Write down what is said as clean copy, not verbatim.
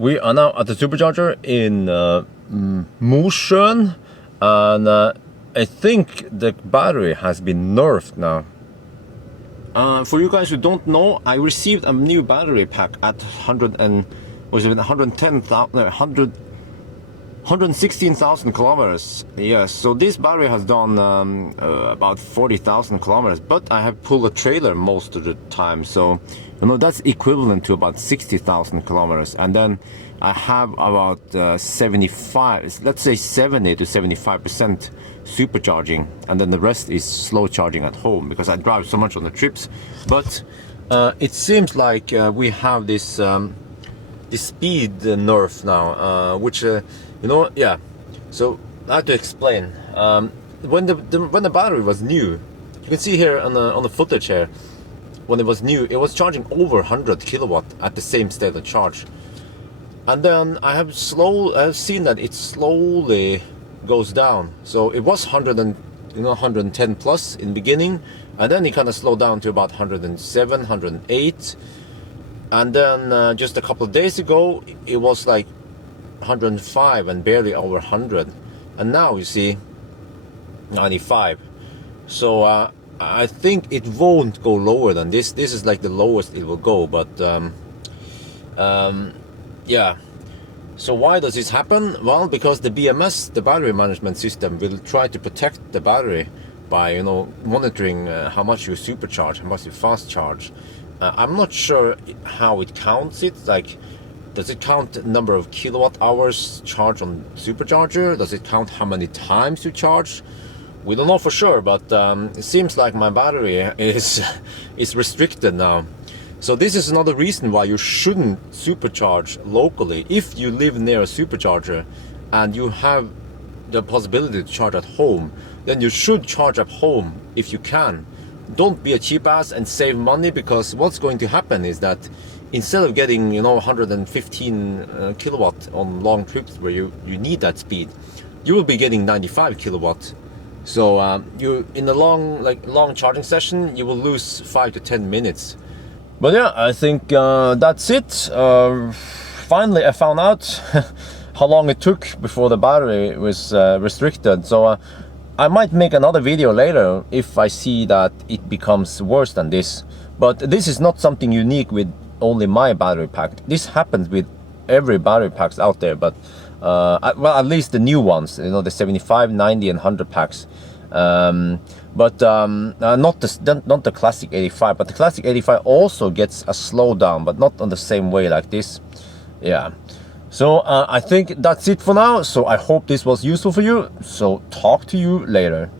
We are now at the supercharger in Mosjøen, and I think the battery has been nerfed now. For you guys who don't know, I received a new battery pack at 116,000 kilometers. Yes, so this battery has done about 40,000 kilometers, but I have pulled a trailer most of the time, so you know that's equivalent to about 60,000 kilometers. And then I have about 75, let's say 70 to 75% supercharging, and then the rest is slow charging at home because I drive so much on the trips. But it seems like we have this this speed nerf now, which you know, yeah. So I have to explain. When the battery was new, you can see here on the footage here, when it was new, it was charging over 100 kilowatt at the same state of charge. And then I have seen that it slowly goes down. So it was 110 plus in the beginning, and then it kind of slowed down to about 107, 108. And then just a couple of days ago, it was like 105 and barely over 100. And now you see 95. So I think it won't go lower than this. This is like the lowest it will go, but yeah. So why does this happen? Well, because the BMS, the battery management system, will try to protect the battery by, you know, monitoring how much you supercharge, how much you fast charge. I'm not sure how it counts it. Like, does it count the number of kilowatt hours charged on supercharger? Does it count how many times you charge? We don't know for sure, but it seems like my battery is restricted now. So this is another reason why you shouldn't supercharge locally. If you live near a supercharger and you have the possibility to charge at home, then you should charge at home if you can. Don't be a cheap ass and save money, because what's going to happen is that instead of getting, you know, 115 kilowatt on long trips where you need that speed, you will be getting 95 kilowatt. So you in a long charging session, you will lose 5 to 10 minutes. But yeah, I think that's it. Finally, I found out how long it took before the battery was restricted. So I might make another video later if I see that it becomes worse than this. But this is not something unique with only my battery pack. This happens with every battery packs out there, but well, at least the new ones, you know, the 75, 90 and 100 packs. Not the classic 85, but the classic 85 also gets a slowdown, but not on the same way like this. Yeah. So I think that's it for now. So I hope this was useful for you. So talk to you later.